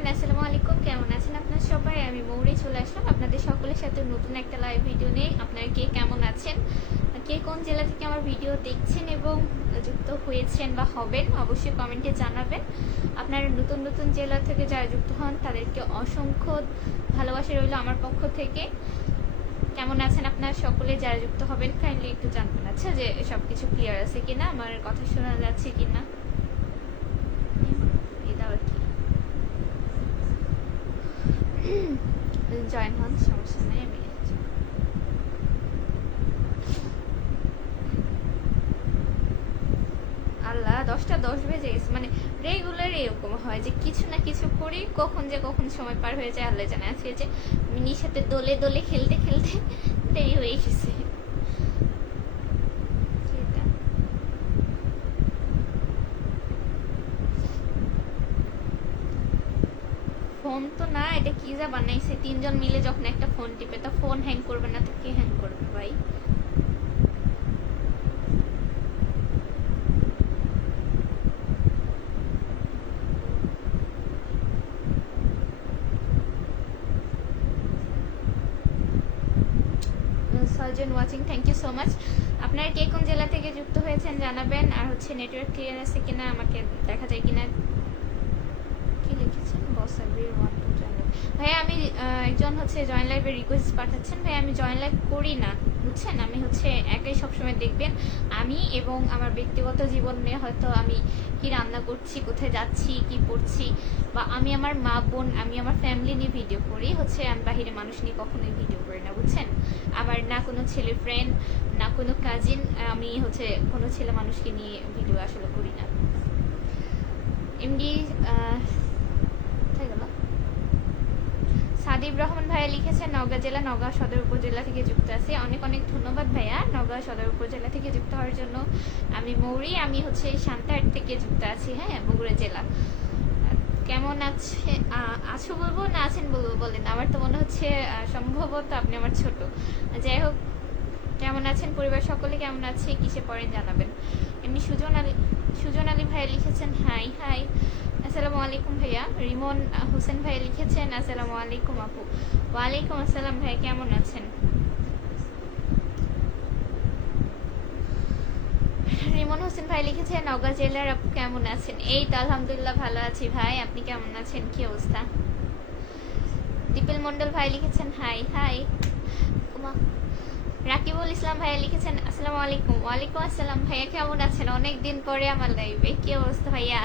Everyone, আসসালামু আলাইকুম। কেমন আছেন আপনারা সবাই? আমি মৌরি চলে আসলাম আপনাদের সকলের সাথে নতুন একটা লাইভ ভিডিও নিয়ে। আপনারা কে কেমন আছেন, কে কোন জেলা থেকে আমার ভিডিও দেখছেন এবং যুক্ত হয়েছেন বা হবেন অবশ্যই কমেন্টে জানাবেন। আপনারা নতুন নতুন জেলা থেকে যারা যুক্ত হন তাদেরকে অসংখ্য ভালোবাসা রইল আমার পক্ষ থেকে। কেমন আছেন আপনারা সকলে যারা যুক্ত হবেন কাইন্ডলি একটু জানবেন, আচ্ছা, যে সব কিছু ক্লিয়ার আছে কিনা, আমার কথা শোনা যাচ্ছে কিনা। এটা আর কি জয়েন হন, সমস্যা নেই। আমি আল্লাহ 10টা 10 বেজে গেছে, মানে রেগুলার এরকম হয় যে কিছু না কিছু করি, কখন সময় পার হয়ে যায় আল্লাহ জানে। আজকে যে মিনির সাথে দোলে দোলে খেলতে খেলতে দেরি হয়ে গেছে। ফোন তো না, এটা কি যা বানাইছে, তিনজন মিলে যখন একটা ফোন টিপে তা ফোন হ্যাং করবে না তো কে হ্যাং করবে ভাই? সার্জন watching, thank you so much. আপনারা কে কোন জেলা থেকে যুক্ত হয়েছেন জানাবেন। আর হচ্ছে নেটওয়ার্ক ক্লিয়ার আছে কিনা আমাকে দেখা যায় কিনা। কি লিখেছেন বসাবির 1 2 চ্যানেল ভাই? আমি একজন হচ্ছে জয়েন লাইভের রিকোয়েস্ট পাঠাচ্ছেন ভাই, আমি জয়েন লাইভ করি না বুঝছেন। আমি হচ্ছে একাই সবসময় দেখবেন আমি এবং আমার ব্যক্তিগত জীবন নিয়ে, হয়তো আমি কি রান্না করছি, কোথায় যাচ্ছি, কি পড়ছি, বা আমি আমার মা বোন, আমি আমার ফ্যামিলি নিয়ে ভিডিও করি। হচ্ছে আমি বাহিরে মানুষ নিয়ে কখনোই ভিডিও করি না বুঝছেন। আমার না কোনো ছেলে ফ্রেন্ড, না কোনো কাজিন, আমি হচ্ছে কোনো ছেলে মানুষকে নিয়ে ভিডিও আসলে করি না। এমডি সাদিব রহমান ভাইয়া লিখেছেন নওগাঁ জেলা, নওগাঁ সদর উপজেলা থেকে যুক্ত আছে। অনেক অনেক ধন্যবাদ ভাইয়া নওগাঁ সদর উপজেলা থেকে যুক্ত হওয়ার জন্য। আমি মৌরি, আমি হচ্ছে সান্তাহার থেকে যুক্ত আছি, হ্যাঁ, বগুড়া জেলা। কেমন আছো বলবো না আছেন বলবো বলেন? আমার তো মনে হচ্ছে সম্ভবত আপনি আমার ছোট। যাই হোক, কেমন আছেন পরিবার সকলে, কেমন আছে, কিসে পড়েন জানাবেন। এমনি সুজন আলী ভাইয়া লিখেছেন হাই হাই, আসসালামু আলাইকুম ভাইয়া। রিমন হোসেন ভাই লিখেছেন আসসালামু আলাইকুম আপু। ওয়ালাইকুম আসসালাম ভাই, কেমন আছেন? রিমন হোসেন ভাই লিখেছেন নওগাঁ জেলার, আপু কেমন আছেন? এই তো আলহামদুলিল্লাহ ভালো আছি ভাই, আপনি কেমন আছেন, কি অবস্থা? দীপিল মন্ডল ভাই লিখেছেন হাই হাই। রাকিবুল ইসলাম ভাইয়া লিখেছেন আসসালামু আলাইকুম। ওয়ালাইকুম আসসালাম ভাইয়া, কেমন আছেন? অনেকদিন পরে আমার লাইভে, কি অবস্থা ভাইয়া?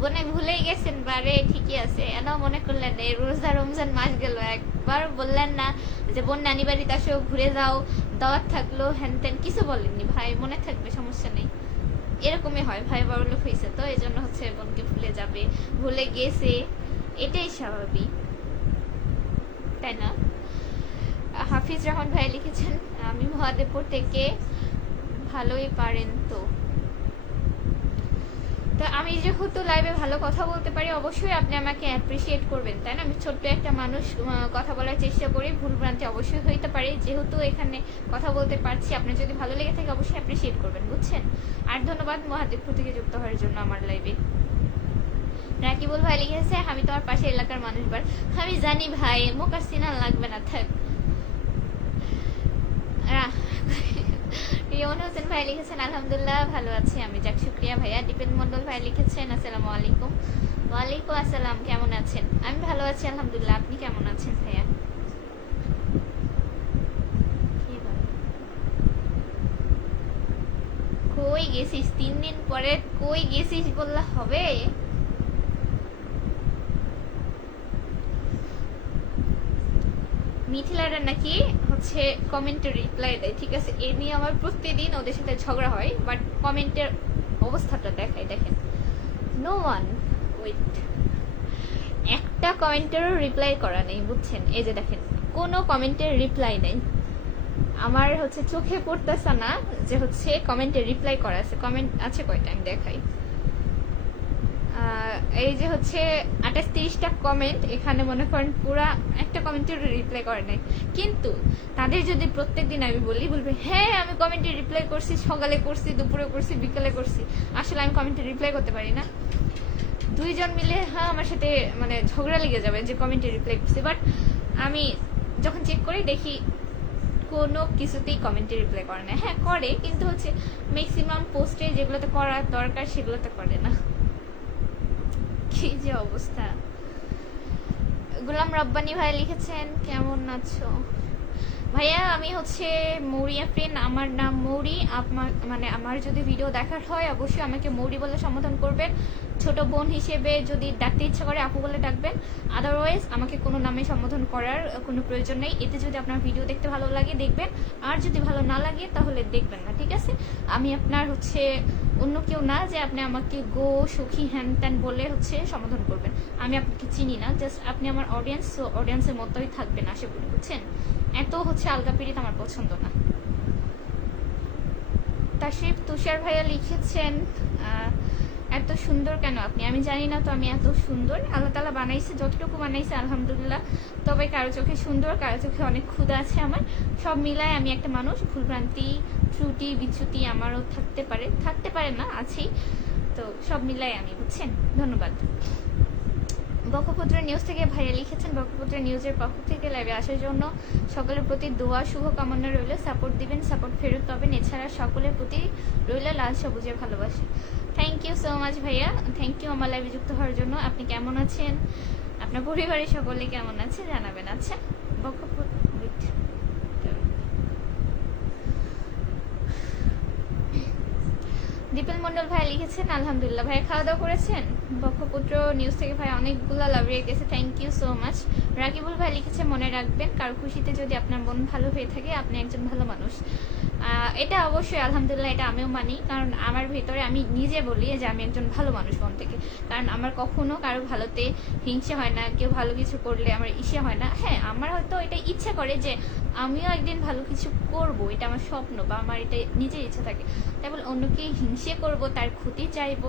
বোনে ভুলেই গেছেন বারে? ঠিকই আছে, এন মনে করলেন এই রোজা রমজান মাস গেল, একবার বললেন না যে বোন নানি বাড়িতে আসো, ঘুরে যাও, দাওয়াত থাকলো, হ্যান ত্যান কিছু বলেননি ভাই। মনে থাকবে, সমস্যা নেই, এরকমই হয় ভাই, বড় লোক হয়েছে তো এই জন্য হচ্ছে বোনকে ভুলে যাবে, ভুলে গেছে, এটাই স্বাভাবিক, তাই না? হাফিজ রহমান ভাই লিখেছেন আমি মহাদেবপুর থেকে, ভালোই পারেন তো। তো আমি যেহেতু লাইভে ভালো কথা বলতে পারি অবশ্যই আপনি আমাকে অ্যাপ্রিসিয়েট করবেন, তাই না? আমি ছোট্ট একটা মানুষ, কথা বলার চেষ্টা করি, ভুলভ্রান্তি অবশ্যই হইতে পারে, যেহেতু এখানে কথা বলতে পারছি, আপনার যদি ভালো লেগে থাকে অবশ্যই অ্যাপ্রিসিয়েট করবেন বুঝছেন। আর ধন্যবাদ মহাদেবপুর থেকে যুক্ত হওয়ার জন্য আমার লাইভে। রাকিবুল ভাই লিখেছে আমি তোমার পাশে এলাকার মানুষ, বার আমি জানি ভাই, মুখ আর সিনা লাগবে না, থাক। রিয়ন হোসেন ভাই লিখেছেন আলহামদুলিল্লাহ ভালো আছি আমি, যাক শুক্রিয়া ভাইয়া। দীপেন মন্ডল ভাই লিখেছেন আসসালামু আলাইকুম। ওয়ালাইকুম আসসালাম, কেমন আছেন? আমি ভালো আছি আলহামদুলিল্লাহ, আপনি কেমন আছেন ভাইয়া? কই গেছিস 3 দিন পরে, কই গেছিস বললে হবে? মিথিলারা নাকি হচ্ছে কমেন্টে রিপ্লাই দেয়, ঠিক আছে, এ নিয়ে আমার প্রতিদিন ওদের সাথে ঝগড়া হয়, বাট কমেন্টের অবস্থাটা দেখায়, দেখেন, নো ওয়ান, ওয়েট, একটা কমেন্টেরও রিপ্লাই করা নেই বুঝছেন। এই যে দেখেন, কোনো কমেন্টের রিপ্লাই নেই, আমার হচ্ছে চোখে পড়তেছে না যে হচ্ছে কমেন্টে রিপ্লাই করা আছে। কমেন্ট আছে কয়টা আমি দেখাই, এই যে হচ্ছে 28-30টা কমেন্ট, এখানে মনে করেন পুরা একটা কমেন্টের রিপ্লাই করে নাই, কিন্তু তাদের যদি প্রত্যেকদিন আমি বলবে হ্যাঁ আমি কমেন্টে রিপ্লাই করছি, সকালে করছি, দুপুরে করছি, বিকালে করছি, আসলে আমি কমেন্টে রিপ্লাই করতে পারি না। দুইজন মিলে হ্যাঁ আমার সাথে মানে ঝগড়া লেগে যাবে যে কমেন্টে রিপ্লাই করছি, বাট আমি যখন চেক করি দেখি কোনো কিছুতেই কমেন্টে রিপ্লাই করে না। হ্যাঁ করে, কিন্তু হচ্ছে ম্যাক্সিমাম পোস্টে যেগুলোতে করার দরকার সেগুলোতে করে না। কি যে অবস্থা। গোলাম রব্বানি ভাই লিখেছেন কেমন আছো ভাইয়া, আমি হচ্ছে মৌরি ফ্রেন্ড, আমার নাম মৌরি। মানে আমার যদি ভিডিও দেখার হয় অবশ্যই আমাকে মৌরি বলে সম্বোধন করবেন। ছোট বোন হিসেবে যদি ডাকতে ইচ্ছা করে আপু বলে ডাকবেন, আদারওয়াইজ আমাকে কোনো নামে সম্বোধন করার কোনো প্রয়োজন নেই। এতে যদি আপনার ভিডিও দেখতে ভালো লাগে দেখবেন, আর যদি ভালো না লাগে তাহলে দেখবেন না, ঠিক আছে? আমি আপনার হচ্ছে অন্য কেউ না যে আপনি আমাকে গো সখী হ্যান ত্যান বলে হচ্ছে সম্বোধন করবেন। আমি আপনাকে চিনি না, জাস্ট আপনি আমার অডিয়েন্স, সো অডিয়েন্সের মতোই থাকবেন আশা করি, বুঝছেন? এত হচ্ছে আলগা পিরিত আমার পছন্দ না। তাশরিফ তুষার ভাইয়া লিখেছেন এত সুন্দর কেন আপনি? আমি জানি না তো আমি এত সুন্দর, আল্লাহ তাআলা বানাইছে, যতটুকু বানাইছে আলহামদুলিল্লাহ। তবে কারো চোখে সুন্দর, কারো চোখে অনেক ক্ষুধা আছে আমার। সব মিলায় আমি একটা মানুষ, ভুলভ্রান্তি ত্রুটি বিচ্যুতি আমারও থাকতে পারে না, আছেই। তো সব মিলায় আমি, বুঝছেন? ধন্যবাদ। বকপত্র নিউজ থেকে ভাইয়া লিখেছেন, বকপত্র নিউজের পক্ষ থেকে লাইভে আসার জন্য সকলের প্রতি দোয়া শুভকামনা রইল। সাপোর্ট দিবেন, সাপোর্ট ফেরত পাবেন। এছাড়া সকলের প্রতি রইল লাল সবুজের ভালোবাসা। থ্যাংক ইউ সো মাচ ভাইয়া, থ্যাংক ইউ আমার লাইভে যুক্ত হওয়ার জন্য। আপনি কেমন আছেন? আপনার পরিবারের সকলে কেমন আছে জানাবেন। আচ্ছা, দীপেল মন্ডল ভাই লিখেছেন আলহামদুলিল্লাহ। ভাই খাওয়া দাওয়া করেছেন? বক্ষপুত্র নিউজ থেকে ভাই অনেকগুলো লাভ রেখে গেছে, thank you so much. Rakibul ভাই লিখেছে মনে রাখবেন কারো খুশিতে যদি আপনার মন ভালো হয়ে থাকে আপনি একজন ভালো মানুষ। এটা অবশ্যই আলহামদুলিল্লাহ, এটা আমিও মানি, কারণ আমার ভিতরে আমি নিজে বলি যে আমি একজন ভালো মানুষ মন থেকে। কারণ আমার কখনো কারো ভালোতে হিংসে হয় না, কেউ ভালো কিছু করলে আমার ইচ্ছে হয় না। হ্যাঁ, আমার হয়তো এটা ইচ্ছা করে যে আমিও একদিন ভালো কিছু করব, এটা আমার স্বপ্ন বা আমার এটা নিজের ইচ্ছা থাকে। তাই বলে অন্যকে হিংসে করব, তার ক্ষতি চাইবো,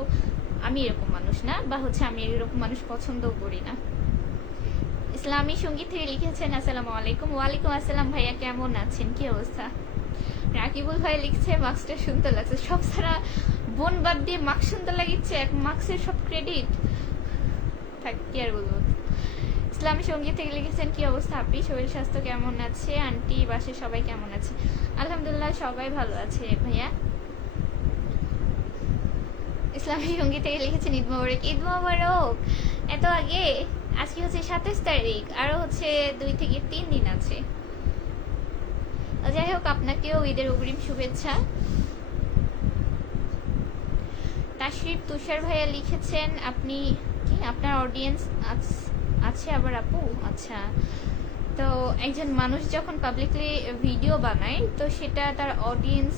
আমি এরকম মানুষ না, বা হচ্ছে আমি এরকম মানুষ পছন্দও করি না। ইসলামী সঙ্গীত থেকে লিখেছেন আসসালামু আলাইকুম। ওয়ালাইকুম আসসালাম ভাইয়া, কেমন আছেন? কি অবস্থা? রাকিবুল ভাই লিখছে মাস্কটা সুন্দর লাগছে। সব সারা বোন বাদ দিয়ে মাস্ক সুন্দর লাগিচ্ছে, মাস্কের সব ক্রেডিট থাক, কি আর বলবো। ইসলামী সঙ্গীত থেকে লিখেছেন কি অবস্থা আপনি, শরীর স্বাস্থ্য কেমন আছে? আন্টি বাসে সবাই কেমন আছে? আলহামদুলিল্লাহ সবাই ভালো আছে ভাইয়া। ইসলামী সঙ্গীত থেকে লিখেছেন ঈদ মোবারক। ঈদ মোবারক, এত আগে? আজকে হচ্ছে 27 তারিখ, আরো হচ্ছে 2 থেকে 3 দিন আছে। যাই হোক, আপনাকেও ঈদের অগ্রিম শুভেচ্ছা। তাশরিফ তুষার ভাইয়া লিখেছেন আপনি কি আপনার অডিয়েন্স আছে আবার আপু? আচ্ছা, তো একজন মানুষ যখন পাবলিকলি ভিডিও বানায় তো সেটা তার অডিয়েন্স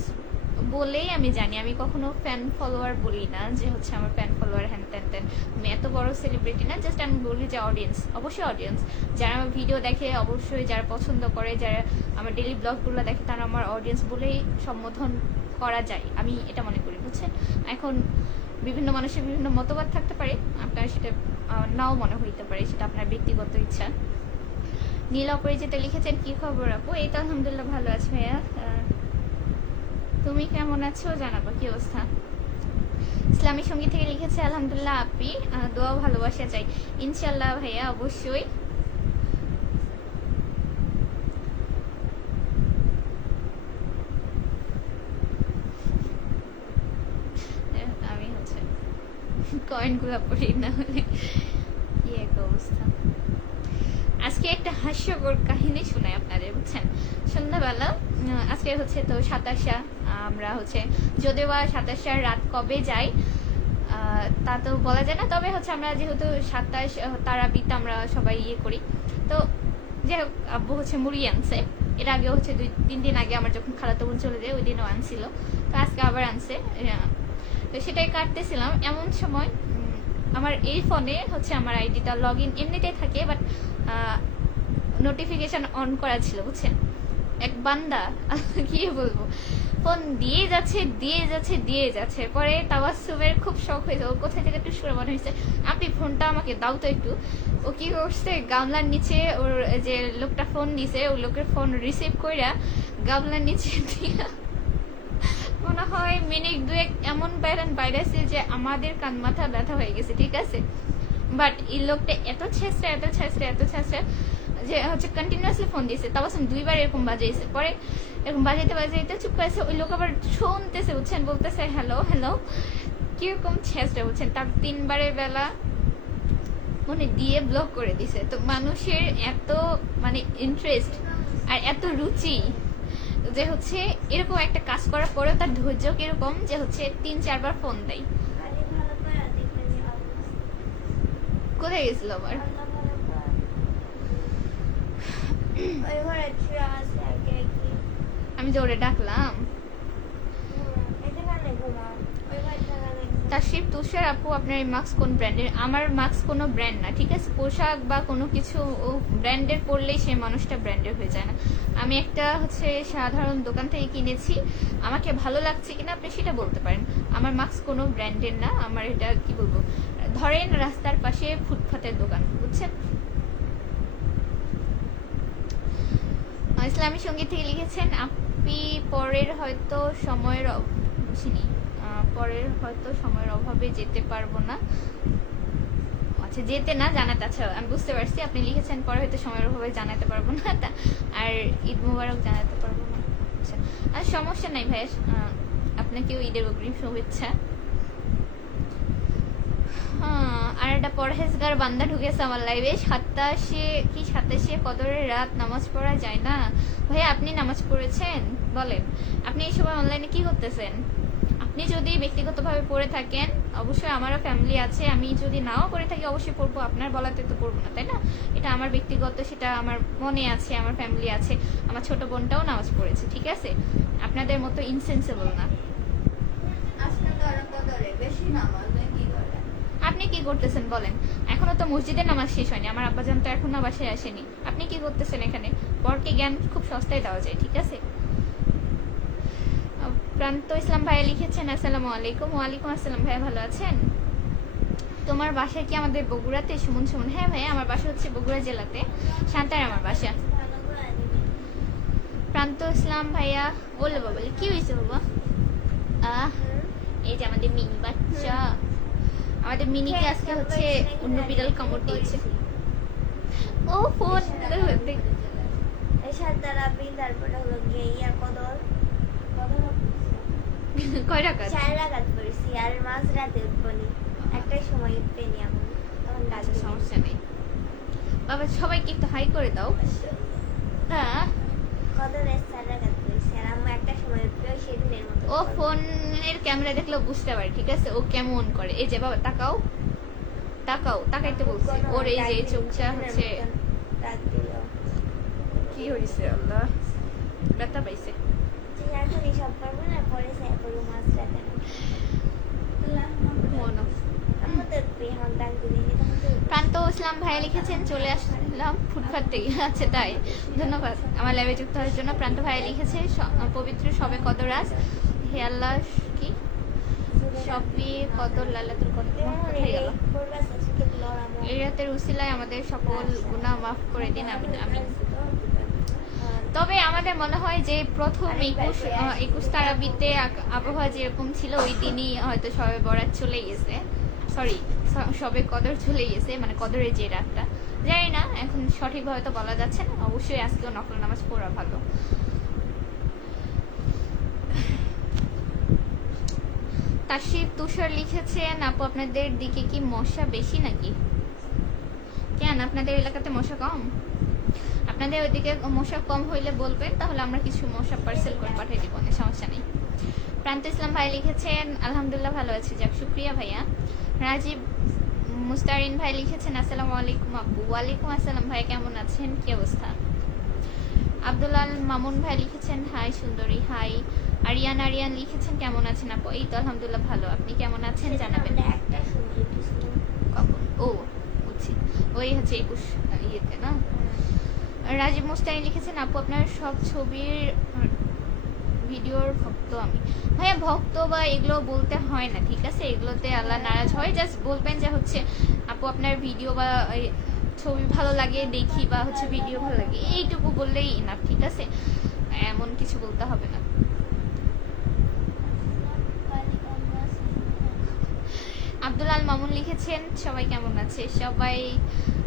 বলেই আমি জানি। আমি কখনো ফ্যান ফলোয়ার বলি না যে হচ্ছে আমার ফ্যান ফলোয়ার হ্যান ত্যান ত্যান, আমি এত বড় সেলিব্রিটি না। জাস্ট আমি বলি যে অডিয়েন্স, অবশ্যই অডিয়েন্স যারা আমার ভিডিও দেখে, অবশ্যই যারা পছন্দ করে, যারা আমার ডেইলি ব্লগগুলো দেখে, তারা আমার অডিয়েন্স বলেই সম্বোধন করা যায়, আমি এটা মনে করি, বুঝছেন? এখন বিভিন্ন মানুষের বিভিন্ন মতবাদ থাকতে পারে, আপনার সেটা নাও মনে হইতে পারে, সেটা আপনার ব্যক্তিগত ইচ্ছা। নীল অপরিচিত লিখেছেন কি খবর আপু? এই তো আলহামদুলিল্লাহ ভালো আছি ভাইয়া, তুমি কেমন আছো জানাবো কি অবস্থা। ইসলামী সঙ্গীত থেকে লিখেছে আলহামদুলিল্লাহ আপি, দোয়া ভালোবাসা চাই। ইনশাল্লাহ ভাইয়া, অবশ্যই। আমি হচ্ছে কয়েনগুলো পড়ি না হলে কি এক অবস্থা। আজকে একটা হাস্যকর কাহিনী শোনাই আপনাদের, বুঝছেন? সন্ধ্যাবেলা আজকে হচ্ছে তো 27, আমরা হচ্ছে যদিও বা 27 রাত কবে যাই তা তো বলা যায় না, তবে হচ্ছে আমরা যেহেতু 27 তারাবিতে আমরা সবাই ইয়ে করি, তো যাই হোক আব্বু হচ্ছে মুড়ি আনছে। এর আগে হচ্ছে 2-3 দিন আগে আমার যখন খালাতো বোন চলে যায় ওই দিনও আনছিল, তো আজকে আবার আনছে। তো সেটাই কাটতেছিলাম, এমন সময় আমার এই ফোনে হচ্ছে আমার আইডিটা লগ ইন এমনিতেই থাকে, বাট নোটিফিকেশন অন করা ছিল, বুঝছেন? এক বান্দা কি বলবো, ফোন দিয়ে যাচ্ছে। পরে তাওয়াসসুমের খুব শখ হয়েছে, ও কোথায় থেকে একটু শুনে মনে হয়েছে আপনি ফোনটা আমাকে দাও তো একটু। ও কি করছে, গামলার নিচে ওর যে লোকটা ফোন দিছে ওই লোকের ফোন রিসিভ কইরা গামলার নিচে দিয়া মনে হয় মিনিট দুয়েক এমন বাইরেছে যে আমাদের কান মাথা ব্যথা হয়ে গেছে, ঠিক আছে। বাট এই লোকটা এত ছেঁচড়া যে হচ্ছে কন্টিনিউয়াসলি ফোন দিয়েছে। তাবাসুম 2 বার এরকম বাজাইছে, পরে এরকম বাজাইতে চুপ করেছে। ওই লোক আবার শুনতেছে, বুঝছেন, বলতেছে হ্যালো হ্যালো, কিরকম ছেঁচড়া, বুঝছেন। তার 3 বারের বেলা মনে দিয়ে ব্লক করে দিছে। তো মানুষের এত মানে ইন্টারেস্ট আর এত রুচি যে হচ্ছে এরকম একটা কাজ করার পরেও তার ধৈর্য কিরকম যে হচ্ছে 3-4 বার ফোন দেয়। কোথায় গেছিল আবার? আমি জোরে ডাকলাম। তাশরিফ তুষার আপু, আপনার এই মাস্ক কোন ব্র্যান্ডের? আমার মাস্ক কোনো ব্র্যান্ড না, ঠিক আছে। পোশাক বা কোনো কিছু ব্র্যান্ডের পরলেই সেই মানুষটা ব্র্যান্ডের হয়ে যায় না। আমি একটা হচ্ছে সাধারণ দোকান থেকে কিনেছি, আমাকে ভালো লাগছে কিনা আপনি সেটা বলতে পারেন। আমার মাস্ক কোনো ব্র্যান্ডের না। আমার এটা কি বলবো, ধরেন রাস্তার পাশে ফুটপাতের দোকান, বুঝছেন। ইসলামী সঙ্গীত থেকে লিখেছেন আপনি পরের হয়তো সময়ের অভাবে যেতে পারবো না। আচ্ছা, যেতে না জানাতে, আচ্ছা আমি বুঝতে পারছি। আপনি লিখেছেন পরে হয়তো সময়ের অভাবে জানাতে পারবো না, আর ঈদ মুবারক জানাতে পারবো না। আচ্ছা, আর সমস্যা নাই ভাইয়া, আপনাকেও ঈদের অগ্রিম শুভেচ্ছা। আর একটা পরহেজগার বান্দা ঢুকেছে আমার লাইভে। 87 কদরের রাত নামাজ পড়া যায় না। ভাইয়া আপনি নামাজ পড়েছেন? বলেন, আপনি এই সময় অনলাইনে কি করতেছেন? আপনি যদি ব্যক্তিগতভাবে পড়ে থাকেন, অবশ্যই আমারও ফ্যামিলি আছে, আমি যদি নাও পড়ে থাকি অবশ্যই পড়বো, আপনার বলাতে তো পড়বো না, তাই না? এটা আমার ব্যক্তিগত, সেটা আমার মনে আছে, আমার ফ্যামিলি আছে, আমার ছোট বোনটাও নামাজ পড়েছে, ঠিক আছে। আপনাদের মতো ইনসেন্সিবল না। আপনি কি করতেছেন বলেন? এখনো তো মসজিদের নামাজ শেষ হয়নি, আমার আব্বাজান তো এখনো বাসায় আসেনি। আপনি কি করতেছেন এখানে? পরকে জ্ঞান খুব সস্তায় দেওয়া যায়, ঠিক আছে। প্রান্ত ইসলাম ভাইয়া লিখেছেন আসসালামু আলাইকুম। ওয়ালাইকুম আসসালাম ভাইয়া, ভালো আছেন? তোমার বাসা কি আমাদের বগুড়াতে? সুমন। হ্যাঁ ভাইয়া, আমার বাসা হচ্ছে বগুড়া জেলাতে, শান্তার আমার বাসা। প্রান্ত ইসলাম ভাইয়া, বলে বাবা কি হয়েছে বাবা? এই যে আমাদের মিনি বাচ্চা, আমাদের মিনিকে আজকে হচ্ছে অন্য বিড়াল কামড় দিয়েছে। ও ফোন কয় রাকাত? 4 রাকাত পড়ছি, আর মাঝ রাতে উঠবনি, একটাই সময় উঠবেনি আমি, তখন আচ্ছা সমস্যা নেই বাবা, সবাইকে একটু হাই করে দাও। হ্যাঁ, কদরে 4 রাকাত পড়ছি, আর আমি একটা সময় উঠবে সেদিনের মতো। ও ফোনের ক্যামেরা দেখলেও বুঝতে পারে, ঠিক আছে, ও কেমন করে। এই যে বাবা তাকাও, তাকাইতে বলছি। ওর এই যে চোখটা হচ্ছে কি হয়েছে, আল্লাহ ব্যথা পাইছে। এখনই সব পারবো না, পরে চাই করবো মাঝ রাতে। প্রান্ত ইসলাম ভাই লিখেছেন চলে আসলাম ফুটপাত থেকে। আচ্ছা তাই, ধন্যবাদ আমার লাইভে যুক্ত হওয়ার জন্য। প্রান্ত ভাই লিখেছে পবিত্র সবে কদর আজ, হে আল্লাহ কি সবই কদর লালাতুল কদর কোথায় গেল? এই রাতের উসিলায় আমাদের সকল গুনাহ মাফ করে দিন, আমিন। তবে আমাদের মনে হয় যে প্রথম 21 তারাবিতে আবহাওয়া যেরকম ছিল, ওই দিনই হয়তো সবে বরাত চলে গেছে, সবে কদর চলে গেছে, মানে কদরের যে রাতটা, জানি না এখন সঠিকভাবে হয়তো বলা যাচ্ছে না। অবশ্যই আজকেও নফল নামাজ পড়া ভালো। তাশরিফ তুষার লিখেছেন আপু আপনাদের দিকে কি মশা বেশি নাকি? কেন আপনাদের এলাকাতে মশা কম? আপনাদের ওইদিকে মশা কম হইলে বলবেন, তাহলে আমরা কিছু মশা পার্সেল করে পাঠিয়ে দিব, সমস্যা নেই। প্রান্ত ইসলাম ভাই লিখেছেন আলহামদুলিল্লাহ ভালো আছি, যাক শুক্রিয়া ভাইয়া। রাজীব মুস্তারিন ভাই লিখেছেন আসসালামু আলাইকুম আপু। ওয়ালাইকুম আসসালাম ভাই, কেমন আছেন, কি অবস্থা? আব্দুল্লাল মামুন ভাই লিখেছেন হাই সুন্দরী, হাই। আরিয়ান লিখেছেন কেমন আছেন আপু? এই তো আলহামদুলিল্লাহ ভালো, আপনি কেমন আছেন জানাবেন। কখন? ও বুঝছি, ওই হচ্ছে 21 ইয়েতে না। রাজীব মুস্তারিন লিখেছেন আপু আপনার সব ছবির ভিডিওর ভক্ত আমি। ভাইয়া ভক্ত বা এগুলো বলতে হয় না, ঠিক আছে, এগুলোতে আল্লাহ নারাজ হয়। জাস্ট বলবেন যে হচ্ছে আপু আপনার ভিডিও বা ছবি ভালো লাগে দেখি, বা হচ্ছে ভিডিও ভালো লাগে, এইটুকু বললেই ইনাফ, ঠিক আছে, এমন কিছু বলতে হবে না। মামুন লিখেছেন সবাই কেমন আছে, সবাই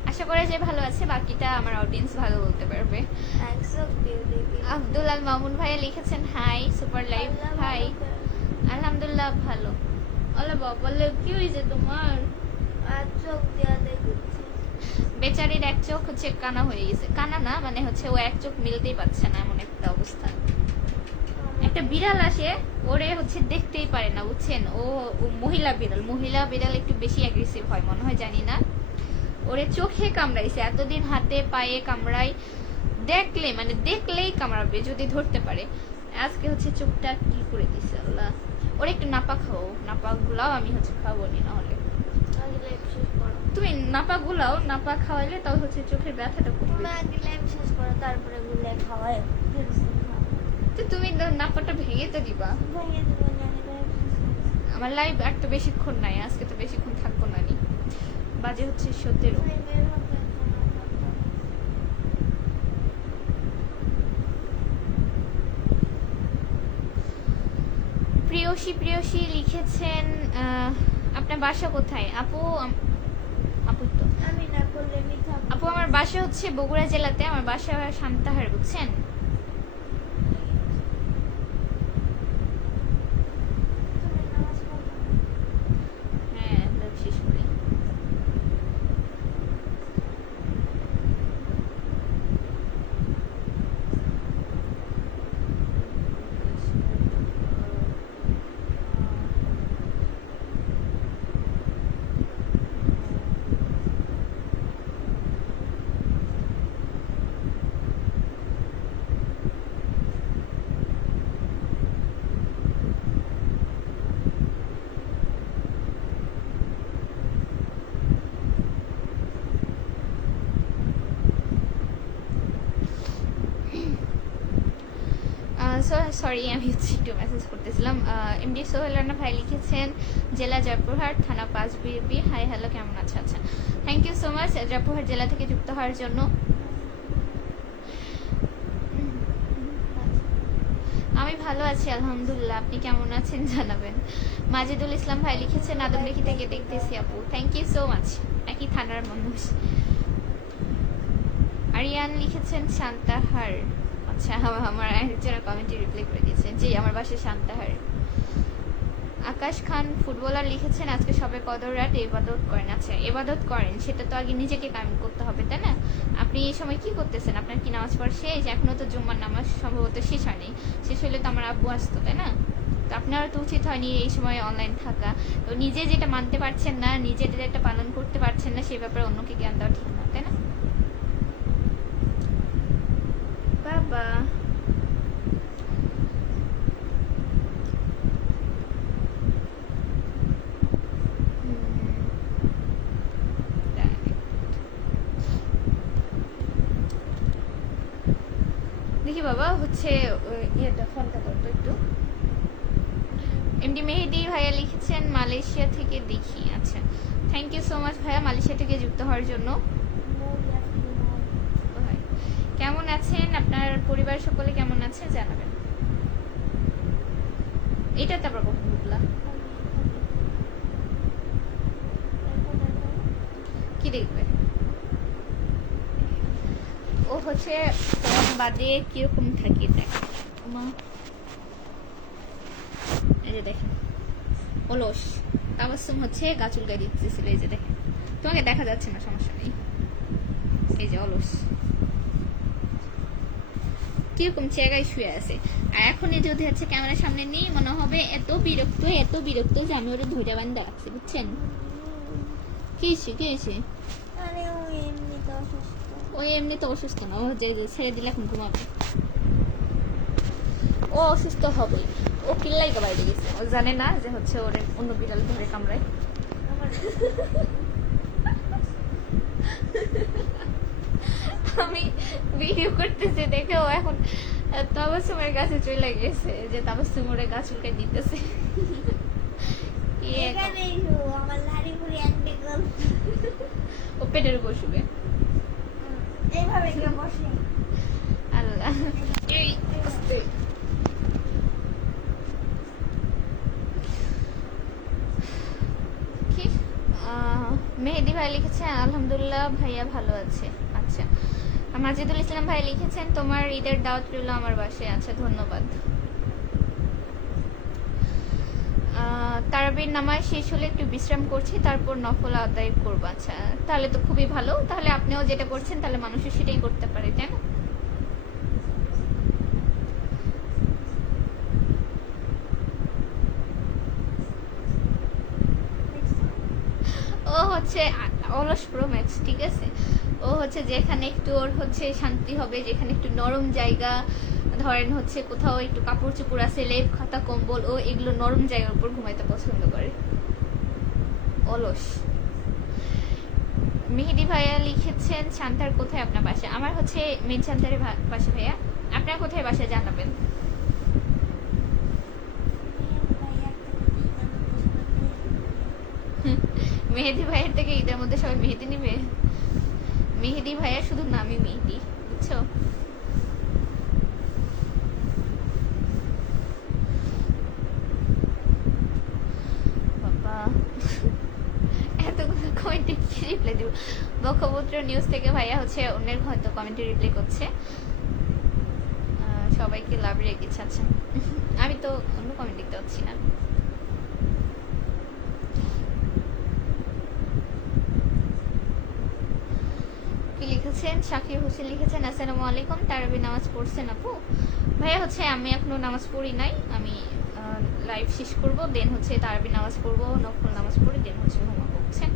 আশা করে যে ভালো আছে, বাকিটা আমার অডিয়েন্স ভালো বলতে পারবে। আব্দুল আল মামুন ভাইয়া লিখেছেন হাই সুপার লাইভ, হাই আলহামদুলিল্লাহ ভালো। ওলে বাবা কি হয়েছে তোমার? আর চোখ দিয়া দেখছি। বেচারির এক চোখ হচ্ছে কানা হয়ে গেছে, কানা না মানে হচ্ছে ও এক চোখ মিলতেই পারছে না, এমন একটা অবস্থা। একটা বিড়াল আসে, ওরে হচ্ছে দেখতেই পারে না বুঝছেন, ও মহিলা বিড়াল, মহিলা বিড়াল একটু বেশি অ্যাগ্রেসিভ হয় মনে হয়, জানি না। ওরে চোখে কামড়াইছে, এতদিন হাতে পায়ে কামড়াই, দেখলে মানে দেখলেই কামড়াবে যদি ধরতে পারে। আজকে হচ্ছে চোখটা কি করে দিছে আল্লাহ। ওরে একটু নাপা খাও, নাপা গুলাও আমি হচ্ছে খাবো নি, না হলে আগে লাইভ শেষ করো। তুমি নাপা গুলাও, নাপা খাওয়াইলে তাও হচ্ছে চোখের ব্যথাটা তুমি কমবে। আগে লাইভ শেষ করো, তারপরে গুলে খাওয়াই। তো তুমি নাপাটা ভেঙে তো দিবা। ভেঙে দেবো না, আমি live শেষ করছি। আমার লাইভ আর তো বেশিক্ষণ নাই, আজকে তো বেশিক্ষণ থাকবো না নি, বাজে হচ্ছে 17। তুমি বের হবে এখন। প্রিয়সী লিখেছেন আপনার বাসা কোথায় আপু? আপু তো আমি না করলে মিথ্যা বলবো। আপু আমার বাসা হচ্ছে বগুড়া জেলাতে, আমার বাসা সান্তাহার বুঝছেন। তুমি নামাজ পড়ো না? হ্যাঁ লাইভ শেষ করি। সরি আমি হচ্ছে একটু মেসেজ করতেছিলাম। এমডি সোহেল রানা ভাই লিখেছেন জেলা জয়পুরহাট, থানা 5 বিবি। হাই হ্যালো কেমন আছো? আচ্ছা thank you so much Joypurhat জেলা থেকে যুক্ত হওয়ার জন্য। আমি ভালো আছি আলহামদুলিল্লাহ, আপনি কেমন আছেন জানাবেন। মাজিদুল ইসলাম ভাই লিখেছেন আদমরেখি থেকে দেখতেছি আপু, থ্যাংক ইউ সো মাচ, একই থানার মানুষ। আরিয়ান লিখেছেন শান্তাহার, আচ্ছা আমার একজনের কমেন্টে রিপ্লাই করে দিয়েছেন জি আমার বাসা শান্তাহার। আকাশ খান ফুটবলার লিখেছেন আজকে সবে কদর রাত ইবাদত করেন। আচ্ছা ইবাদত করেন, সেটা তো আগে নিজেকে কায়েম করতে হবে তাই না? আপনি এই সময় কি করতেছেন? আপনার কি নামাজ পড়া শেষ? এখনো তো জুম্মার নামাজ সম্ভবত শেষ হয়নি, শেষ হলে তো আমার আব্বু আসতো তাই না? তো আপনারও তো উচিত হয়নি এই সময় অনলাইন থাকা। তো নিজে যেটা মানতে পারছেন না, নিজে যেটা পালন করতে পারছেন না, সেই ব্যাপারে অন্যকে জ্ঞান দেওয়া ঠিক না তাই না? বাবা দেখি বাবা হচ্ছে ইয়েটা ফোনটা করতো একটু। এমডি মেহেদি ভাইয়া লিখেছেন মালয়েশিয়া থেকে দেখি। আচ্ছা থ্যাংক ইউ সো মাচ ভাইয়া মালয়েশিয়া থেকে যুক্ত হওয়ার জন্য। কেমন আছেন? আপনার পরিবার সকলে কেমন আছে জানাবেন। এটা তো আবার কখন বুঝলা কি দেখবে? ও হচ্ছে ফোন বাদে কিরকম থাকি দেখ, এই যে দেখেন অলস তাবাসসুম হচ্ছে গাছুল গায়ে দিতেছিল, এই যে দেখেন, তোমাকে দেখা যাচ্ছে না সমস্যা নেই, এই যে অলস কিরকম জায়গায় শুয়ে আছে। আর এখনই যদি হচ্ছে ক্যামেরার সামনে নেই মনে হবে এত বিরক্ত যে আমি ওরা ধৈর্য বান্ধা রাখছি বুঝছেন। কি হয়েছে? আরে ও এমনিতে অসুস্থ। ওই এমনি তো অসুস্থ না, ও যে ছেড়ে দিলে এখন ঘুমাবে, ও অসুস্থ হবেই। ও কিল্লাই বাইরে গেছে, ও জানে না যে হচ্ছে ওর অন্য বিড়াল ধরে কামড়ায়। আমি ভিডিও করতেছি দেখে ও এখন তাবাসসুমের কাছে চলে গেছে, যে তাবাসসুম ওরে গাছ উল্টে দিতেছে। এখানেই শো, আমার লাড়ি মুড়ি একদিকে গল। ও পেটের উপর শুবে, এইভাবে কেউ বসে? আল্লাহ এই কি মেহেদি ভাই লিখেছেন আলহামদুলিল্লাহ ভাইয়া ভালো আছে। আচ্ছা, মাজিদুল ইসলাম ভাই লিখেছেন তোমার ঈদের দাওয়াত রইল আমার বাসায়। আচ্ছা, ধন্যবাদ। তারাবির নামাজ শেষ হলে একটু বিশ্রাম করছি, তারপর নফল আদায় করবো। আচ্ছা, তাহলে তো খুবই ভালো। তাহলে আপনিও যেটা করছেন তাহলে মানুষও সেটাই করতে পারে, তাই না? ও হচ্ছে অলস প্রো ম্যাক্স, ঠিক আছে। ও হচ্ছে যেখানে একটু ওর হচ্ছে শান্তি হবে, যেখানে একটু নরম জায়গা, ধরেন হচ্ছে কোথাও একটু কাপড় চোপড় আছে, লেপ খাতা কম্বল, ও এগুলো নরম জায়গার উপর ঘুমাইতে পছন্দ করে। অলস। মেহেদি ভাইয়া লিখেছেন শান্তার কোথায় আপনার বাসা? আমার হচ্ছে মেন শান্তারের বাসা ভাইয়া। আপনার কোথায় বাসা জানাবেন। মেহেদি ভাইয়ের থেকে ঈদের মধ্যে সবাই মেহেদি নিবে। মেহেদি ভাইয়া শুধু নামই মেহেদি, বুঝছো? বাবা এতগুলো কমেন্টে কি রিপ্লাই দিব? বক্ষপুত্র নিউজ থেকে ভাইয়া হচ্ছে অন্যের হয়তো কমেন্টে রিপ্লাই করছে। সবাইকে লাভ রেখেছে। আচ্ছা, আমি তো অন্য কমেন্ট দেখতে পাচ্ছি না। কি লিখেছেন? শাকির হোসেন লিখেছেন আসসালামু আলাইকুম, তারাবি নামাজ পড়ছেন আপু? ভাইয়া হচ্ছে আমি এখনো নামাজ পড়ি নাই, আমি লাইভ শেষ করব, দেন হচ্ছে তারাবি নামাজ পড়বো, নফল নামাজ পড়ে দেন হচ্ছে ঘুমাবো, বুঝছেন?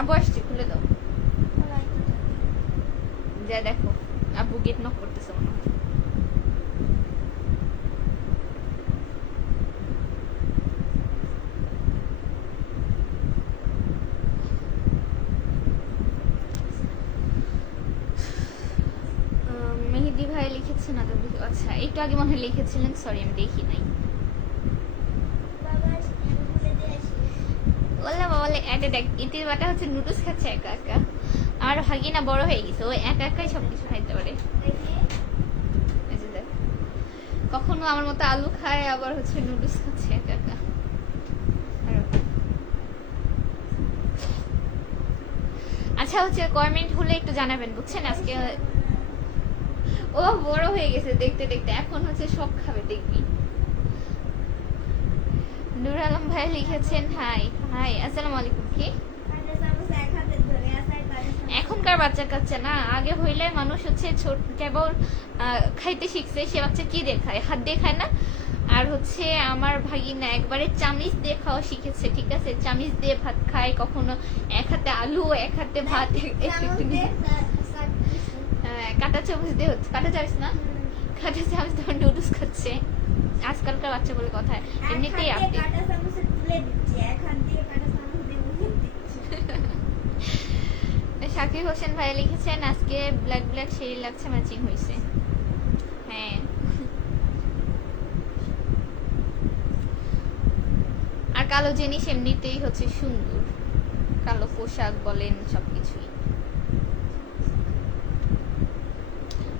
আব্বু আসছে, খুলে দাও। যা দেখো, আব্বু গেট নক করতেছে মনে হয়। মেহেদি ভাই লিখেছেন না তো? আচ্ছা, একটু আগে মনে হয় লিখেছিলেন, সরি আমি দেখি নাই। বললাম বলে এটা দেখ, ইতির বাটা হচ্ছে নুডলস খাচ্ছে একা একা। আমার ভাগিনা বড় হয়ে গেছে, ও একা একাই সবকিছু খাইতে পারে। কখনো আমার মতো আলু খায়, আবার হচ্ছে নুডলস খাচ্ছে একা একা। আচ্ছা হচ্ছে কমেন্ট হলে একটু জানাবেন, বুঝছেন? আজকে ও বড় হয়ে গেছে দেখতে দেখতে, এখন হচ্ছে সব খাবে, দেখবি। নূর আলম ভাই লিখেছেন হাই হাই আসসালামু আলাইকুম। কি এখনকার বাচ্চা কাচ্চা না, আগে হইলে মানুষ হচ্ছে ছোট কেবল খাইতে শিখছে, সে বাচ্চা কি দিয়ে খায়? হাত দিয়ে খায় না। আর হচ্ছে আমার ভাগিনা একবারে চামিচ দিয়ে খাওয়া শিখেছে, ঠিক আছে? চামিচ দিয়ে ভাত খায়, কখনো এক হাতে আলু এক হাতে ভাত, কাটা চামচ দিয়ে হচ্ছে, কাটা চামচ না, কাটা চামচ দিয়ে নুডলস খাচ্ছে। আজকালকার বাচ্চা বলে কথা, এমনিতেই আপনি শাকির হোসেন ভাই লিখেছেন আজকে ব্ল্যাক ব্ল্যাক সেই লাগছে, ম্যাচিং হয়েছে। হ্যাঁ, আর কালো জিনিস এমনিতেই হচ্ছে সুন্দর, কালো পোশাক বলেন সবকিছুই।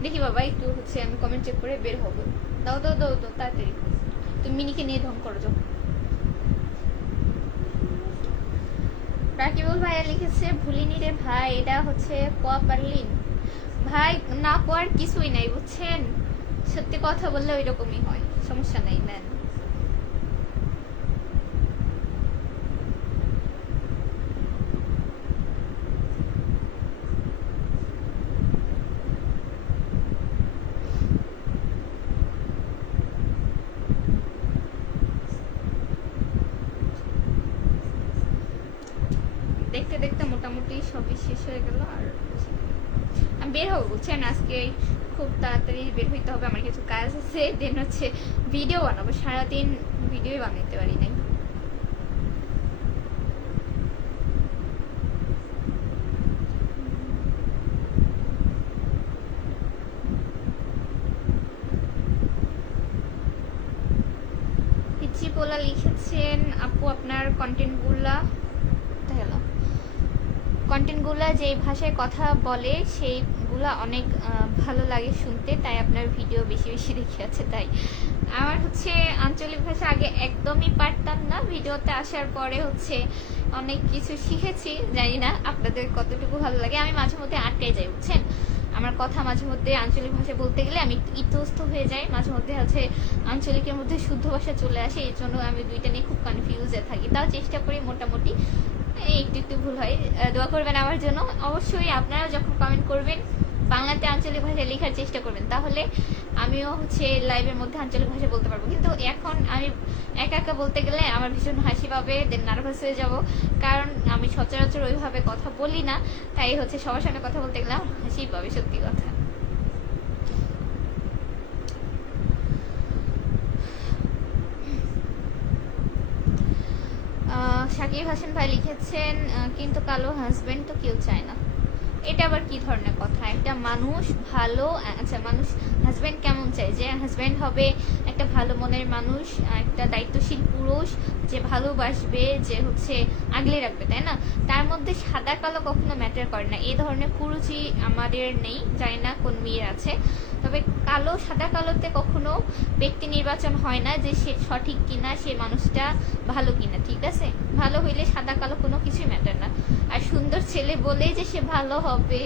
দেখি বাবা একটু হচ্ছে আমি কমেন্ট চেক করে বের হবো। দাও দাও দাও দাও তাড়াতাড়ি, তুমি মিনিকে নিয়ে ঢং করো যাও। রাকিবুল ভাইয়া লিখেছে ভুলিনি রে ভাই, এটা হচ্ছে কোয়া পারলিন ভাই, না কোয়ার কিছুই নাই, বুঝছেন? সত্যি কথা বললে ওই রকমই হয়, সমস্যা নাই ম্যান। দেখতে দেখতে মোটামুটি সবই শেষ হয়ে গেল, আর আমি বের হবো, বুঝছেন? আজকে খুব তাড়াতাড়ি বের হইতে হবে, আমার কিছু কাজ আছে, দেন হচ্ছে ভিডিও বানাবো, সারাদিন ভিডিও বানাইতে পারি নাই। পিচি পোলা লিখেছেন আপু আপনার কন্টেন্টগুলা যে ভাষায় কথা বলে সেইগুলো কথাগুলো অনেক ভালো লাগে শুনতে, তাই আপনার ভিডিও বেশি বেশি দেখে আছে। তাই আমার হচ্ছে আঞ্চলিক ভাষা আগে একদমই পারতাম না, ভিডিওতে আসার পরে হচ্ছে অনেক কিছু শিখেছি। জানি না আপনাদের কতটুকু ভালো লাগে। আমি মাঝে মধ্যে আটকে যাই, বুঝছেন, আমার কথা মাঝে মধ্যে আঞ্চলিক ভাষায় বলতে গেলে আমি একটু ইতস্ত হয়ে যাই, মাঝে মধ্যে হচ্ছে আঞ্চলিকের মধ্যে শুদ্ধ ভাষা চলে আসে, এই জন্য আমি দুইটা নিয়ে খুব কনফিউজে থাকি। তাও চেষ্টা করি মোটামুটি, একটু একটু ভুল হয়। দোয়া করবেন আমার জন্য। অবশ্যই আপনারা যখন কমেন্ট করবেন বাংলাতে আঞ্চলিক ভাষায় লেখার চেষ্টা করবেন, তাহলে আমিও হচ্ছে লাইভের মধ্যে আঞ্চলিক ভাষা বলতে পারবো। কিন্তু এখন আমি একা একা বলতে গেলে আমার ভীষণ হাসি পাবে, দেন নার্ভাস হয়ে যাব, কারণ আমি সচরাচর ওইভাবে কথা বলি না। তাই হচ্ছে সবার সামনে কথা বলতে গেলে আমার হাসি পাবে, সত্যি কথা। শাকিব হাসান ভাই লিখেছেন কিন্তু কালো হাজবেন্ড তো কেউ চায় না। এটা আবার কি ধরনের কথা? একটা মানুষ ভালো, আচ্ছা মানুষ হাজবেন্ড কেমন চায়? যে হাজবেন্ড হবে একটা ভালো মনের মানুষ, একটা দায়িত্বশীল পুরুষ, যে ভালোবাসবে, যে হচ্ছে আগলে রাখবে, তাই না? তার মধ্যে সাদা কালো কখনো ম্যাটার করে না। এই ধরনের পুরুষই আমাদের নেই, জানি না কোন মেয়ের আছে। তবে কালো সাদা কালোতে কখনো ব্যক্তি নির্বাচন হয় না যে সে সঠিক কিনা, সে মানুষটা ভালো কিনা, ঠিক আছে? ভালো হইলে সাদা কালো কোনো কিছুই ম্যাটার না। আর সুন্দর ছেলে বলে যে সে ভালো হবে,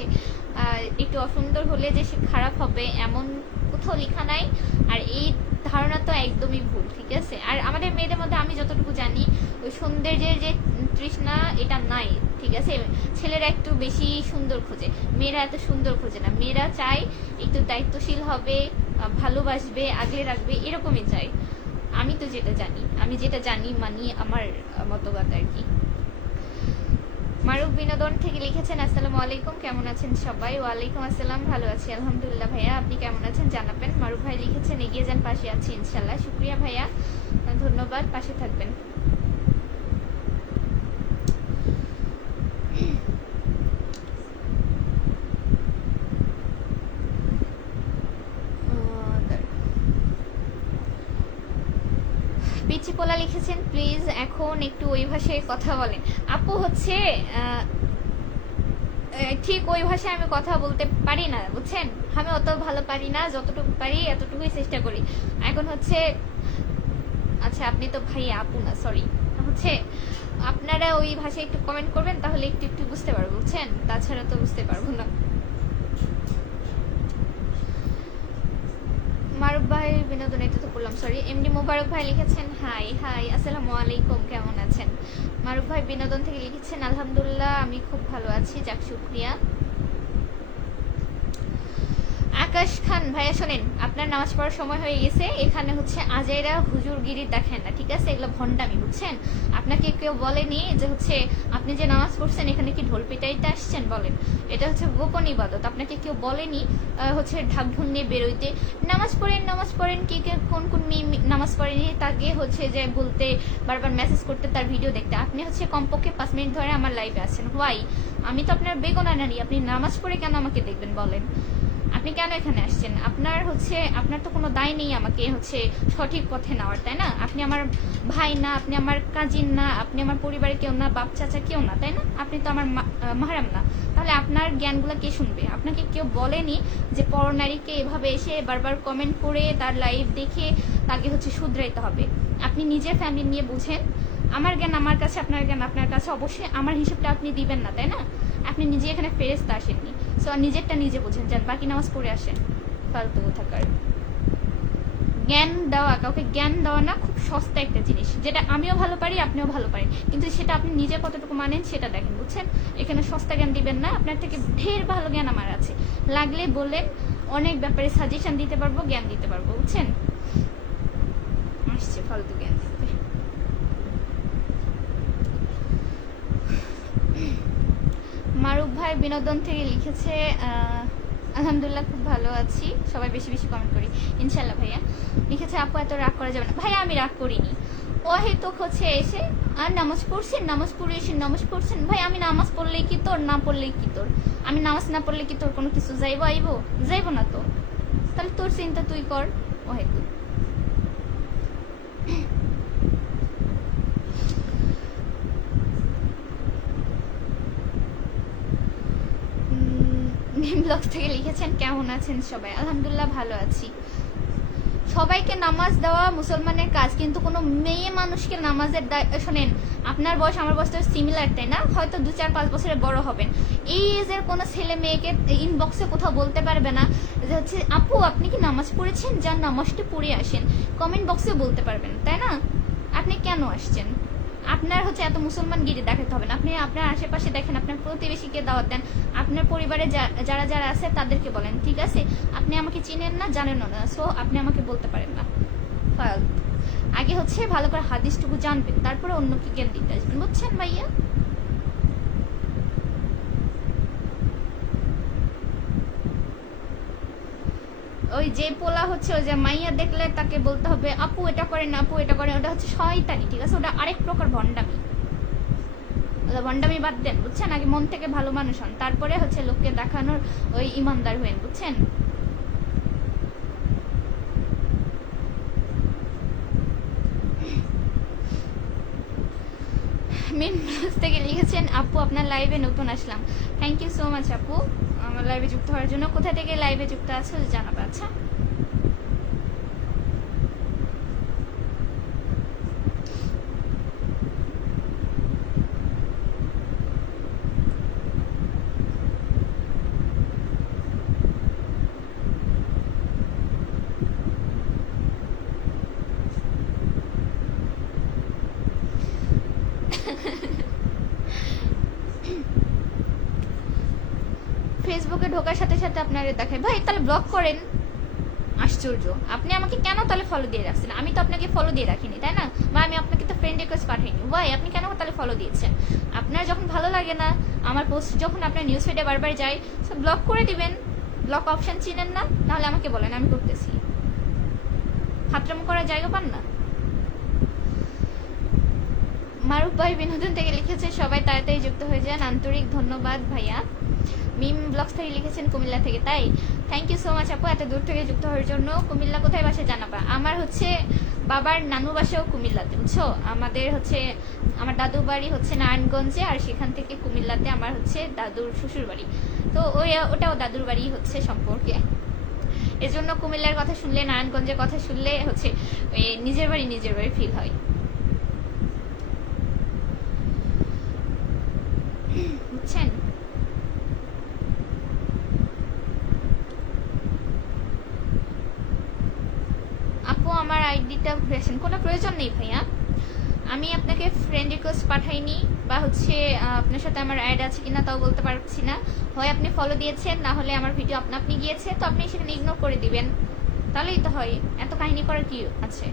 একটু অসুন্দর হলে যে সে খারাপ হবে, এমন কোথাও লেখা নাই। আর এই ধারণা তো একদমই ভুল, ঠিক আছে? আর আমাদের মেয়েদের মধ্যে আমি যতটুকু জানি ওই সৌন্দর্যের যে তৃষ্ণা এটা নাই, ঠিক আছে? ছেলেরা একটু বেশি সুন্দর খোঁজে, মেয়েরা এত সুন্দর খোঁজে না। মেয়েরা চায় একটু দায়িত্বশীল হবে, ভালোবাসবে, আগলে রাখবে, এরকমই চাই। আমি তো যেটা জানি, আমি যেটা জানি মানি, আমার মতবাদ আর কি। মারুফ বিনোদন থেকে লিখেছেন আসসালামু আলাইকুম, কেমন আছেন সবাই? ওয়ালাইকুম আসসালাম, ভালো আছি আলহামদুলিল্লাহ। ভাইয়া আপনি কেমন আছেন জানাবেন। মারুফ ভাই লিখেছেন এগিয়ে যান, পাশে আছি ইনশাল্লাহ। শুক্রিয়া ভাইয়া, ধন্যবাদ, পাশে থাকবেন। পিচিপোলা লিখেছেন প্লিজ এখন একটু ওই ভাষায় কথা বলেন। আপু হচ্ছে ঠিক ওই ভাষায় আমি কথা বলতে পারি না, বুঝছেন? আমি অত ভালো পারি না, যতটুকু পারি এতটুকুই চেষ্টা করি। এখন হচ্ছে আচ্ছা আপনি তো ভাই, আপু না, সরি, হচ্ছে আপনারা ওই ভাষায় একটু কমেন্ট করবেন, তাহলে একটু একটু বুঝতে পারবো, বুঝছেন? তাছাড়া তো বুঝতে পারবো না। মারুফ ভাই বিনোদন, এটা তো বললাম, সরি। এমডি মোবারক ভাই লিখেছেন হাই হাই আসসালামু আলাইকুম, কেমন আছেন? মারুফ ভাই বিনোদন থেকে লিখেছেন আলহামদুলিল্লাহ আমি খুব ভালো আছি, যাক শুক্রিয়া। আকাশ খান ভাইয়া শোনেন, আপনার নামাজ পড়ার সময় হয়ে গেছে। এখানে হচ্ছে আজাইরা হুজুরগিরি দেখেন না, ঠিক আছে? এগুলো ভণ্ডামি, বুঝছেন? আপনাকে কেউ বলেনি যে হচ্ছে আপনি যে নামাজ পড়ছেন এখানে কি ঢোল পিটাইতে আসছেন, বলেন? এটা হচ্ছে গোপন ইবাদত। আপনাকে কেউ বলেনি হচ্ছে ঢাক ঢোল নিয়ে বেরোইতে। নামাজ পড়েন, কে কে কোন কোন নামাজ পড়েনি তাকে হচ্ছে যে বলতে, বারবার মেসেজ করতে, তার ভিডিও দেখতে। আপনি হচ্ছে কমপক্ষে 5 মিনিট ধরে আমার লাইভে আছেন, হোয়াই? আমি তো আপনার বেগুনা নারী, আপনি নামাজ পড়ে কেন আমাকে দেখবেন বলেন? আপনি কেন এখানে আসছেন? আপনার তো কোনো দায় নেই আমাকে হচ্ছে সঠিক পথে নেওয়ার, তাই না? আপনি আমার ভাই না, আপনি আমার কাজিন না, আপনি আমার পরিবারের কেউ না, বাপ চাচা কেউ না, তাই না? আপনি তো আমার মাহারাম না। তাহলে আপনার জ্ঞানগুলো কে শুনবে? আপনাকে কেউ বলেনি যে পরনারীকে এভাবে এসে বারবার কমেন্ট করে তার লাইভ দেখে তাকে হচ্ছে শুধরাইতে হবে। আপনি নিজের ফ্যামিলি নিয়ে বুঝেন। আমার জ্ঞান আমার কাছে, আপনার জ্ঞান আপনার কাছে। অবশ্যই আমার হিসাবটা আপনি দিবেন না, তাই না? আপনি নিজে এখানে ফেরেশতা আসেননি, সো নিজেরটা নিজে বুঝেন, যান বাকি নামাজ পড়ে আসেন। ফালতু কোথাকার। জ্ঞান দেওয়া, কাউকে জ্ঞান দেওয়া না খুব সস্তা একটা জিনিস, যেটা আমিও ভালো পারি, আপনিও ভালো পারেন, কিন্তু সেটা আপনি নিজে কতটুকু মানেন সেটা দেখেন, বুঝছেন? এখানে সস্তা জ্ঞান দিবেন না। আপনার থেকে ঢের ভালো জ্ঞান আমার আছে, লাগলে বলেন, অনেক ব্যাপারে সাজেশন দিতে পারবো, জ্ঞান দিতে পারবো, বুঝছেন? আসছে ফালতু জ্ঞান দিতে। মারুফ ভাই বিনোদন থেকে লিখেছে আলহামদুলিল্লাহ খুব ভালো আছি, সবাই বেশি বেশি কমেন্ট করি ইনশাল্লাহ। ভাইয়া লিখেছে আপু এত রাগ করা যাবে না। ভাইয়া আমি রাগ করিনি, অহেতুক হচ্ছে এসে আর নামাজ পড়ছেন, নামাজ পড়ে এসে নামাজ পড়ছেন। ভাই আমি নামাজ পড়লেই কি তোর, না পড়লেই কি তোর? আমি নামাজ না পড়লে কি তোর কোনো কিছু যাইবো না তো? তাহলে তোর চিন্তা তুই কর, অহেতুক। মিম ব্লগস থেকে লিখেছেন কেমন আছেন সবাই, আলহামদুলিল্লাহ ভালো আছি। সবাইকে নামাজ দেওয়া মুসলমানের কাজ, কিন্তু কোনো মেয়ে মানুষকে নামাজের শোনেন, আপনার বয়স আমার বয়স তো সিমিলার, তাই না? হয়তো 2-4-5 বছরে বড় হবেন। এই এজের কোনো ছেলে মেয়েকে ইনবক্সে কোথাও বলতে পারবে না যে হচ্ছে আপু আপনি কি নামাজ পড়েছেন, যান নামাজটা পড়ে আসেন। কমেন্ট বক্সে বলতে পারবেন, তাই না? আপনি কেন আসছেন? আপনার হচ্ছে এত মুসলমান গিরি দেখাতে হবে না। আপনি আপনার আশেপাশে দেখেন, আপনার প্রতিবেশীকে দাওয়াত দেন, আপনার পরিবারে যারা যারা আছে তাদেরকে বলেন, ঠিক আছে? আপনি আমাকে চিনেন না, জানেনও না, সো আপনি আমাকে বলতে পারেন না। ফালতু। আগে হচ্ছে ভালো করে হাদিসটুকু জানবেন, তারপরে অন্যকে জ্ঞান দিতে আসবেন, বুঝছেন ভাইয়া? ওই যে পোলা হচ্ছে ওই যে মাইয়া দেখলে তাকে বলতে হবে আপু এটা করেন, আপু এটা করেন, ওটা হচ্ছে শয়তানি, ঠিক আছে? ওটা আরেক প্রকার ভণ্ডামি। ভণ্ডামি বাদ দেন, বুঝছেন? আগে মন থেকে ভালো মানুষ হন, তারপরে হচ্ছে লোককে দেখানোর ওই ইমানদার হবেন, বুঝছেন? মেন ব্লগস থেকে লিখেছেন আপু আপনার লাইভে নতুন আসলাম। থ্যাংক ইউ সো মাচ আপু আমার লাইভে যুক্ত হওয়ার জন্য। কোথা থেকে লাইভে যুক্ত আছো জানাবে, আচ্ছা? ফেসবুকে ঢোকার সাথে সাথে আপনারা দেখায় ভাই তাহলে ব্লক করেন। আশ্চর্য, আপনি আমাকে কেন তাহলে ফলো দিয়ে রাখছেন? আমি তো আপনাকে ফলো দিয়ে রাখিনি, তাই না? বা আমি আপনাকে তো ফ্রেন্ড রিকোয়েস্ট পাঠাইনি, ভাই আপনি কেন তাহলে ফলো দিয়েছেন? আপনার যখন ভালো লাগে না, আমার পোস্ট যখন আপনার নিউজ ফিডে বারবার যায়, সব ব্লক করে দিবেন। ব্লক অপশন চিনেন না? নাহলে আমাকে বলেন, আমি করতেছি। হাতরামো করার জায়গা পান না? মারুফ ভাই বিনোদন থেকে লিখেছে সবাই তাড়াতাড়ি যুক্ত হয়ে যান, আন্তরিক ধন্যবাদ ভাইয়া। মিম ব্লগস থেকে লিখেছেন কুমিল্লা থেকে, তাই থ্যাংক ইউ সো মাচ আপু এত দূর থেকে যুক্ত হওয়ার জন্য। কুমিল্লা কোথায় বাসা জানাবা? আমার হচ্ছে বাবার নানু বাসাও কুমিল্লাতে, বুঝছো? আমাদের হচ্ছে আমার দাদুর বাড়ি হচ্ছে নারায়ণগঞ্জে, আর সেখান থেকে কুমিল্লাতে আমার হচ্ছে দাদুর শ্বশুর বাড়ি। তো ওটাও দাদুর বাড়ি হচ্ছে সম্পর্কে। এজন্য কুমিল্লার কথা শুনলে, নারায়ণগঞ্জের কথা শুনলে হচ্ছে ওই নিজের বাড়ি ফিল হয়, বুঝছেন? আপু আমার আইডিটা ঘুরেছেন, কোনো প্রয়োজন নেই ভাইয়া। আমি আপনাকে ফ্রেন্ড রিকোয়েস্ট পাঠাইনি, বা হচ্ছে আপনার সাথে আমার অ্যাড আছে কিনা তাও বলতে পারছি না। হয় আপনি ফলো দিয়েছেন, না হলে আমার ভিডিও আপনি গিয়েছে, তো আপনি সেখানে ইগনোর করে দিবেন, তাহলেই তো হয়। এত কাহিনী করার কি আছে?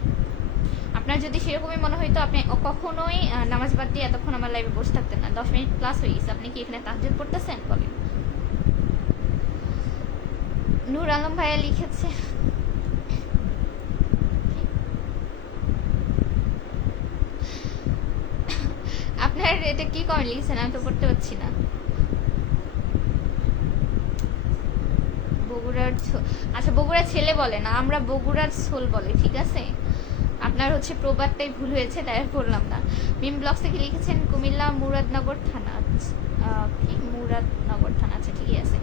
আপনার যদি সেরকমই মনে হয় তো আপনি কখনোই নামাজ বাদ দিয়ে এতক্ষণ আমার লাইভে বসে থাকতেন না। 10 মিনিট প্লাস হয়ে গেছে, আপনি কি এখানে তাহাজ্জুদ পড়তেছেন? বলেন। নূর আলম ভাইয়া লিখেছে আপনার এটা কি কমেন্ট লিখেছেন, আমি তো পড়তে পারছি না। বগুড়ার আচ্ছা বগুড়ার ছেলে বলে না, আমরা বগুড়ার সোল বলে, ঠিক আছে? আপনার হচ্ছে প্রবাদটাই ভুল হয়েছে, তাই বললাম না। মিম ব্লগস থেকে লিখেছেন কুমিল্লা মুরাদনগর থানা। কি মুরাদনগর থানা? আচ্ছা ঠিকই আছে।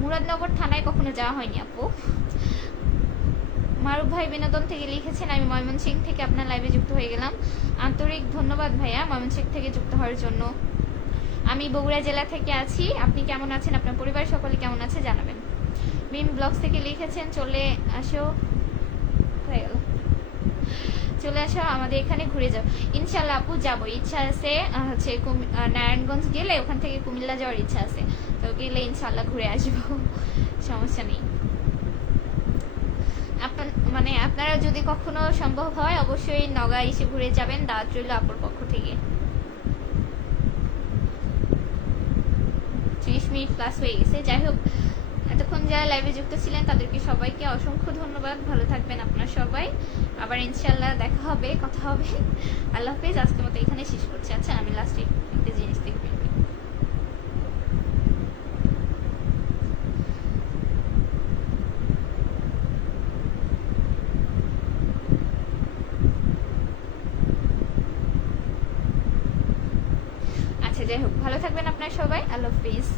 মুরাদনগর থানায় কখনো যাওয়া হয়নি আপু। মারুফ ভাই বিনোদন থেকে লিখেছেন আমি ময়মনসিংহ থেকে আপনার লাইভে যুক্ত হয়ে গেলাম। আন্তরিক ধন্যবাদ ভাইয়া ময়মনসিংহ থেকে যুক্ত হওয়ার জন্য। আমি বগুড়া জেলা থেকে আছি। আপনি কেমন আছেন? আপনার পরিবার সকলে কেমন আছে জানাবেন। মিম ব্লগস থেকে লিখেছেন চলে আসো, হয়ে গেল, চলে আসো আমাদের এখানে ঘুরে যাও। ইনশাল্লাহ আপু যাবো, ইচ্ছা আছে হচ্ছে নারায়ণগঞ্জ গেলে ওখান থেকে কুমিল্লা যাওয়ার ইচ্ছা আছে, তো গেলে ইনশাল্লাহ ঘুরে আসবো, সমস্যা নেই। মানে আপনারা যদি কখনো সম্ভব হয় অবশ্যই নগা এসে ঘুরে যাবেন, দাওয়াত রইল আপুর পক্ষ থেকে। 30 মিনিট প্লাস হয়ে গেছে। যাই হোক, এতক্ষণ যারা লাইভে যুক্ত ছিলেন তাদেরকে সবাইকে অসংখ্য ধন্যবাদ। ভালো থাকবেন আপনারা সবাই, আবার ইনশাল্লাহ দেখা হবে, কথা হবে। আল্লাহ হাফেজ। আজকের মতো এখানে শেষ করছি। আচ্ছা আমি লাস্টে একটা জিনিস দেখবেন, আচ্ছা যাই হোক, ভালো থাকবেন আপনারা সবাই, আল্লাহ হাফেজ।